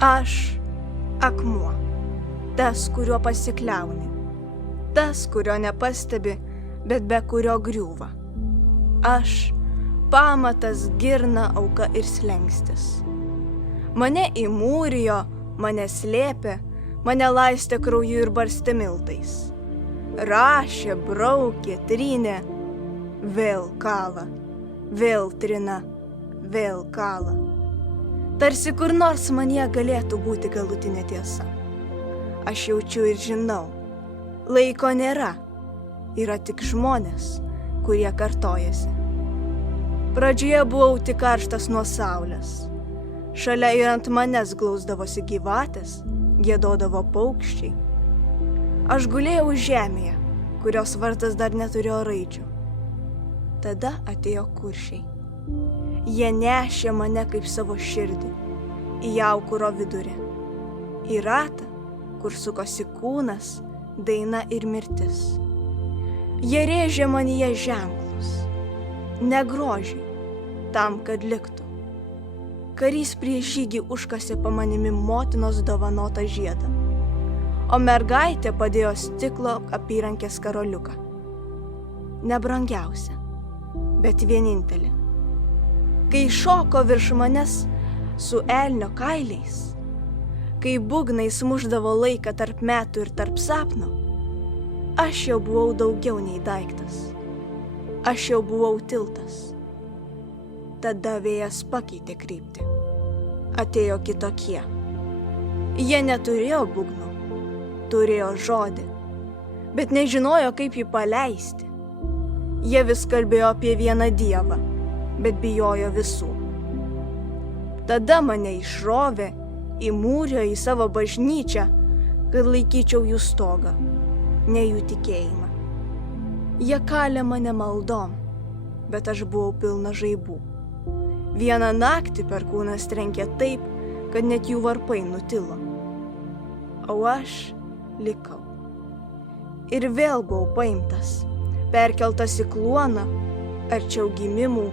Aš akmuo, tas, kuriuo pasikliauni, tas, kurio nepastebi, bet be kurio griūva. Aš pamatas, girna, auka ir slengstis. Mane įmūrijo, mane slėpė, mane laistė krauju ir barstė miltais. Rašė, braukė, trynė, vėl kala, vėl trina, vėl kala. Tarsi kur nors manyje galėtų būti galutinė tiesa. Aš jaučiu ir žinau, laiko nėra, yra tik žmonės, kurie kartojasi. Pradžioje buvau tik karštas nuo saulės. Šalia ir ant manęs glausdavosi gyvatės, giedodavo paukščiai. Aš gulėjau žemėje, kurios vardas dar neturėjo raidžių. Tada atėjo kuršiai. Jie nešė mane kaip savo širdį, į aukuro vidurį, į ratą, kur sukosi kūnas, daina ir mirtis. Jie rėžė manyje ženklus, ne grožiai, tam, kad liktų. Karys prieš žygį užkasė po manimi motinos dovanotą žiedą, o mergaitė padėjo stiklo apyrankės karoliuką. Nebrangiausia, bet vienintelį. Kai šoko virš manęs su elnio kailiais, kai būgnais mušdavo laiką tarp metų ir tarp sapno, aš jau buvau daugiau nei daiktas. Aš jau buvau tiltas. Tada vėjas pakeitė kryptį. Atėjo kitokie. Jie neturėjo būgnų, turėjo žodį, bet nežinojo, kaip jį paleisti. Jie vis kalbėjo apie vieną dievą, bet bijojo visų. Tada mane išrovė, įmūrė į savo bažnyčią, kad laikyčiau jų stogą, ne jų tikėjimą. Jie kalė mane maldom, bet aš buvau pilna žaibų. Vieną naktį perkūnas trenkė taip, kad net jų varpai nutilo. O aš likau. Ir vėl buvau paimtas, perkeltas į kluoną, arčiau gimimų,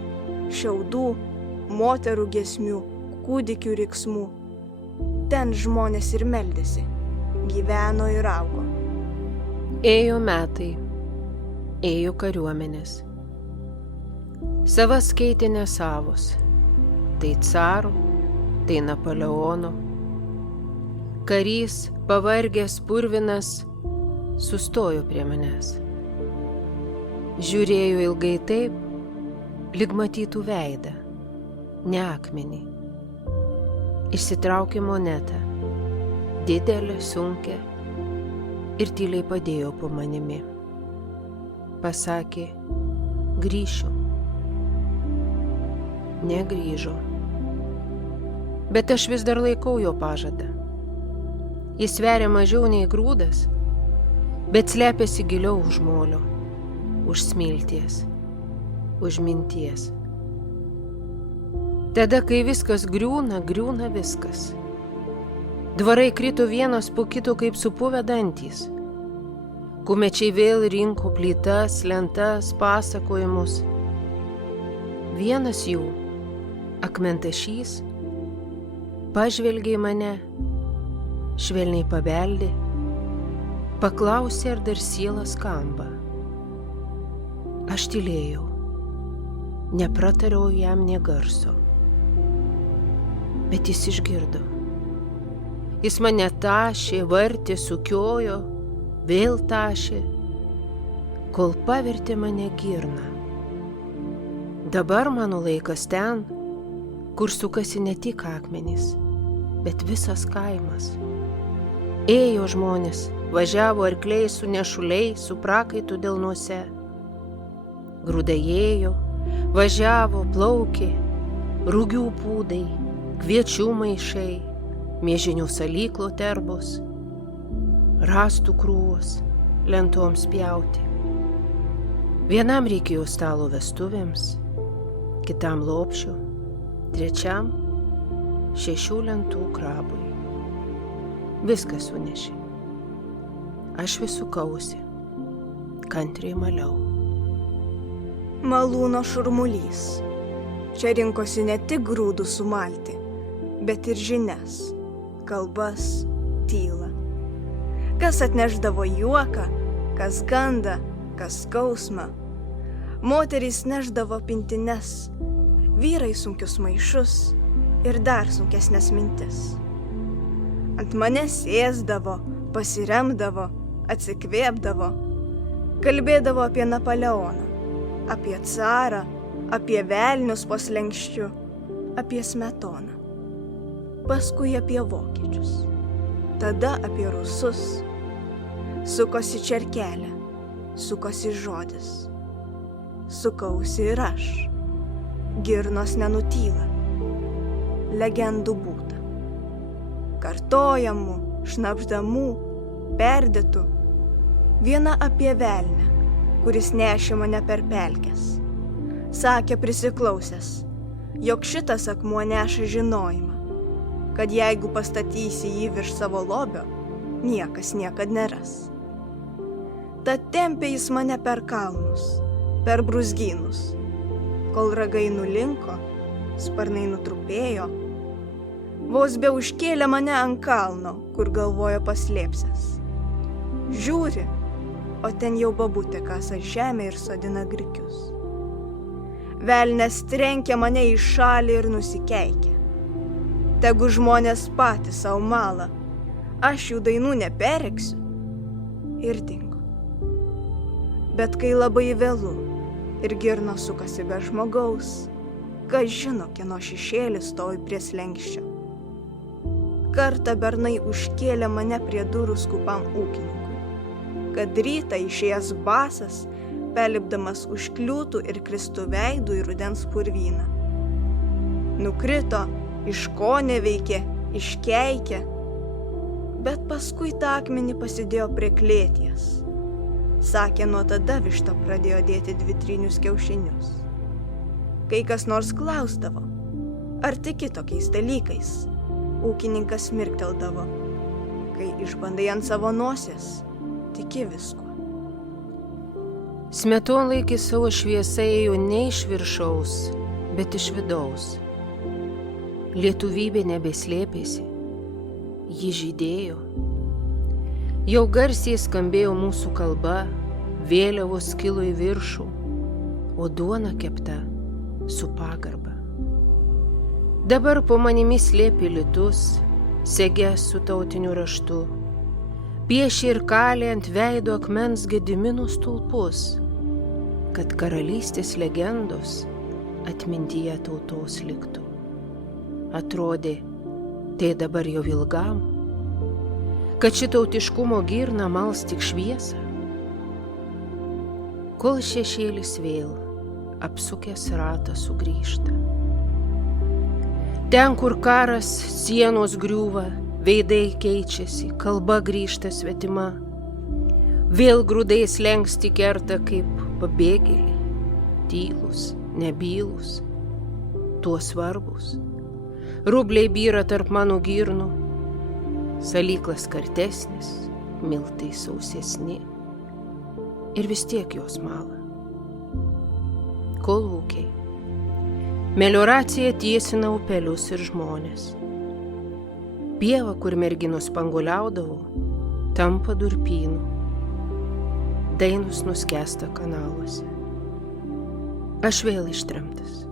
šiaudų, moterų giesmių, kūdikių riksmų. Ten žmonės ir meldėsi, gyveno ir augo. Ėjo metai, ėjo kariuomenės. Savas keitė ne savos, tai carų, tai Napoleono. Karys, pavargęs, purvinas, sustojo prie manęs. Žiūrėjo ilgai taip, lyg matytų veidą, ne akmenį. Išsitraukė monetą, didelę, sunkią, ir tyliai padėjo po manimi. Pasakė, grįšiu. Negrįžo. Bet aš vis dar laikau jo pažadą. Jis sveria mažiau nei grūdas, bet slepiasi giliau už molio, už smilties, už minties. Tada, kai viskas griūna, griūna viskas. Dvarai krito vienas po kito kaip supuvę dantys. Kumečiai vėl rinko plytas, lentas, pasakojimus. Vienas jų, akmentašys, pažvelgė į mane, švelniai pabeldė, paklausė, ar dar siela skamba. Aš tylėjau, nepratariau jam nė garso. Bet jis išgirdo. Jis mane tašė, vartė, sukiojo, vėl tašė, kol pavertė mane girną. Dabar mano laikas ten, kur sukasi ne tik akmenys, bet visas kaimas. Ėjo žmonės, važiavo arkliai su nešuliais, su prakaitu delnuose. Grūdai ėjo, važiavo, plaukė, rugių pūdai, kviečių maišai, miežinių salyklo terbos, rąstų krūvos, lentoms pjauti. Vienam reikėjo stalo vestuvėms, kitam lopšio, trečiam 6 lentų krabui. Viskas sunešė. Aš vis sukausi, kantriai maliau. Malūno šurmulys. Čia rinkosi ne tik grūdų sumalti, bet ir žinias, kalbas, tylą. Kas atnešdavo juoką, kas gandą, kas skausmą. Moterys nešdavo pintines, vyrai sunkius maišus ir dar sunkesnės mintis. Ant manęs sėsdavo, pasiremdavo, atsikvėpdavo, kalbėdavo apie Napoleoną, apie carą, apie velnius po slenksčiu, apie Smetoną. Paskui apie vokiečius, tada apie rusus. Sukosi čerkelė, sukosi žodis. Sukausi ir aš. Girnos nenutyla. Legendų būta. Kartojamų, šnabždamų, perdėtų. Viena apie velnę, kuris nešė mane per pelkes. Sakė prisiklausęs, jog šitas akmuo neša žinojimą, kad jeigu pastatysi jį virš savo lobio, niekas niekad neras. Tad tempė jis mane per kalnus, per brūzgynus, kol ragai nulinko, sparnai nutrupėjo, vos be užkėlė mane ant kalno, kur galvojo paslėpsęs. Žiūri, o ten jau babutė kasa žemę ir sodina grikius. Velnias trenkė mane į šalį ir nusikeikė. Tegu žmonės patys savo malą, aš jų dainų neperreksiu. Ir dingo. Bet kai labai vėlu ir girno sukasi be žmogaus, kas žino, kieno šešėlis stovi prie slenksčio. Kartą bernai užkėlė mane prie durų skupam ūkininkui, kad rytą išėjęs basas, pelipdamas užkliūtų ir kristų veidų į rudens purvyną. Nukrito, iškoneveikė, iškeikė, bet paskui tą akmenį pasidėjo prie klėties. Sakė, nuo tada višta pradėjo dėti 2 trynius kiaušinius. Kai kas nors klausdavo, ar tiki tokiais dalykais, ūkininkas mirkteldavo. Kai išbandai ant savo nosies, tiki viskuo. Smetonlaikis savo šviesą ėjo ne iš viršaus, bet iš vidaus. Lietuvybė nebeslėpėsi, ji žydėjo. Jau garsiai skambėjo mūsų kalba, vėliavos kilo į viršų, o duona kepta su pagarba. Dabar po manimi slėpė litus, segęs su tautiniu raštu, piešė ir kalė ant veido akmens Gedimino stulpus, kad karalystės legendos atmintyje tautos liktų. Atrodė, tai dabar jau ilgam, kad ši tautiškumo girna mals tik šviesą. Kol šešėlis vėl apsukęs ratą sugrįžta. Ten, kur karas, sienos griūva, veidai keičiasi, kalba grįžta svetima. Vėl grūdais lengsti kerta kaip pabėgėliai, tylus, nebylus, tuo svarbus. Rubliai byra tarp mano girnų, salyklas kartesnis, miltai sausesni ir vis tiek jos mala. Kolūkiai. Melioracija tiesina upelius ir žmonės. Pieva, kur merginos panguliaudavo, tampa durpynu. Dainos nuskęsta kanaluose. Aš vėl ištremtas.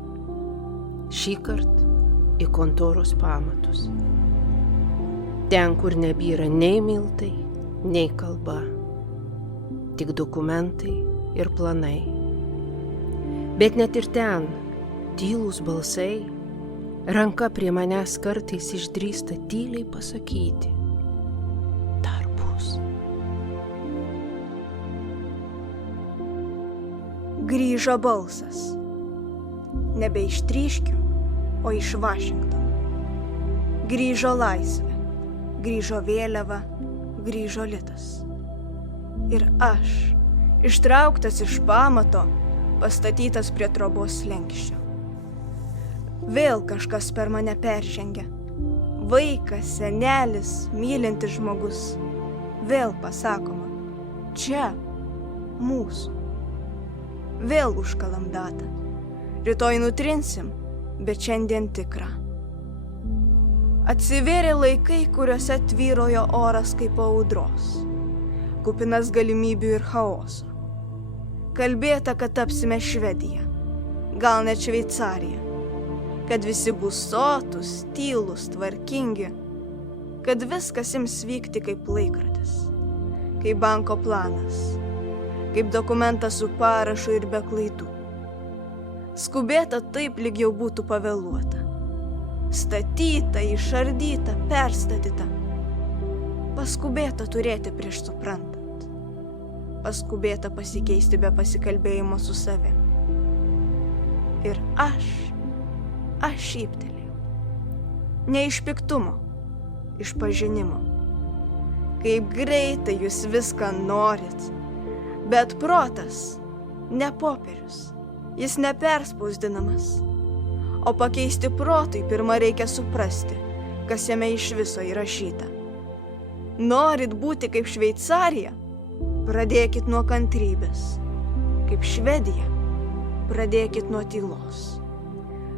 Šįkart į kontoros pamatus. Ten, kur nebyra nei miltai, nei kalba, tik dokumentai ir planai. Bet net ir ten, tylūs balsai, ranka prie manęs kartais išdrįsta tyliai pasakyti: dar bus. Grįžo balsas. Nebe iš Tryškių, o iš Vašingtono. Grįžo laisvė. Grįžo vėliava, grįžo litas. Ir aš, ištrauktas iš pamato, pastatytas prie trobos slenksčio. Vėl kažkas per mane peržengė. Vaikas, senelis, mylintis žmogus. Vėl pasakoma: čia, mūsų. Vėl užkalam datą. Rytoj nutrinsim, bet šiandien tikra. Atsivėrė laikai, kuriuose tvyrojo oras kaip audros, kupinas galimybių ir chaoso. Kalbėta, kad tapsime Švedija, gal net Šveicarija, kad visi bus sotus, tylus, tvarkingi, kad viskas ims vykti kaip laikrodis, kaip banko planas, kaip dokumentas su parašu ir be klaidų. Skubėta taip, lyg jau būtų pavėluota. Statyta, išardyta, perstatyta. Paskubėta turėti prieš suprantant. Paskubėta pasikeisti be pasikalbėjimo su savim. Ir aš šyptelėjau. Ne iš piktumo, iš pažinimo. Kaip greitai jūs viską norit. Bet protas, ne popierius, jis neperspausdinamas. O pakeisti protui pirmą reikia suprasti, kas jame iš viso įrašyta. Norit būti kaip Šveicarija? Pradėkit nuo kantrybės. Kaip Švedija? Pradėkit nuo tylos,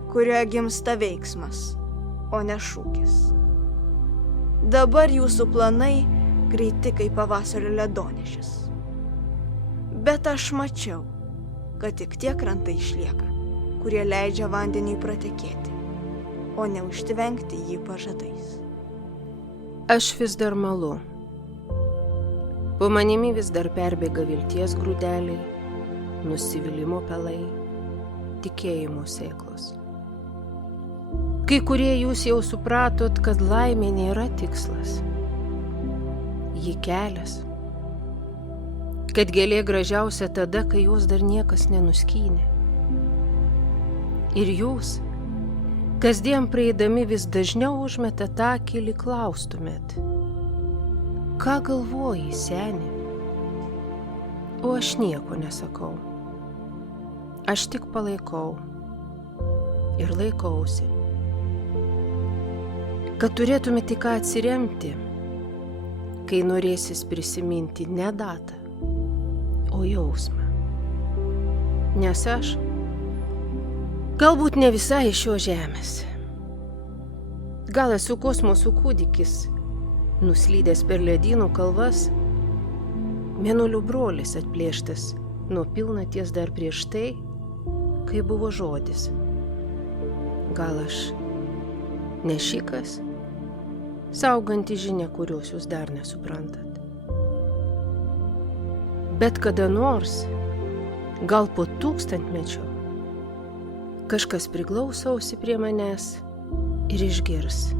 kurioje gimsta veiksmas, o ne šūkis. Dabar jūsų planai greiti kaip pavasario ledonešis. Bet aš mačiau, kad tik tie krantai išlieka, kurie leidžia vandeniui pratekėti, o ne užtvengti jį pažadais. Aš vis dar malu. Po manimi vis dar perbėga vilties grūdeliai, nusivylimo pelai, tikėjimo sėklos. Kai kurie jūs jau supratot, kad laimė nėra tikslas. Ji kelias. Kad gėlė gražiausia tada, kai jos dar niekas nenuskynė. Ir jūs, kasdien praeidami vis dažniau užmetat akį, lyg klaustumėt. Ką galvoji, seni? O aš nieko nesakau. Aš tik palaikau. Ir laikausi. Kad turėtumėte ką atsiremti, kai norėsis prisiminti ne datą, o jausmą. Nes aš galbūt ne visai iš šios žemės. Gal esu kosmoso kūdikis, nuslydęs per ledynų kalvas, mėnulio brolis atplėštas nuo pilnaties dar prieš tai, kai buvo žodis. Gal aš nešikas, sauganti žinia, kurios jūs dar nesuprantat. Bet kada nors, gal po 1000-mečio, kažkas priklausausi prie manęs ir išgirs.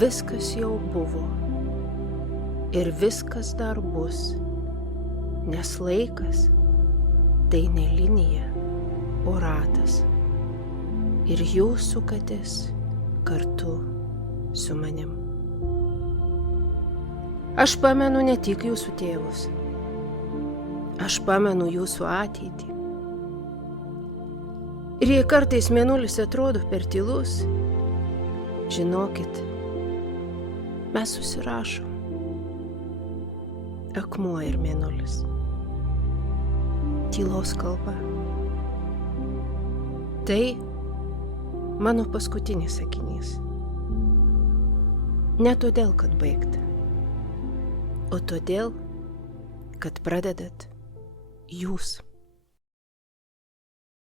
Viskas jau buvo ir viskas dar bus, nes laikas tai ne linija, o ratas. Ir jūs sukatės kartu su manim. Aš pamenu ne tik jūsų tėvus. Aš pamenu jūsų ateitį. Ir jei kartais mėnulis atrodo per tylus, žinokit, mes susirašom. Akmuo ir mėnulis. Tylos kalba. Tai mano paskutinis sakinys. Ne todėl, kad baigta, o todėl, kad pradedat jūs.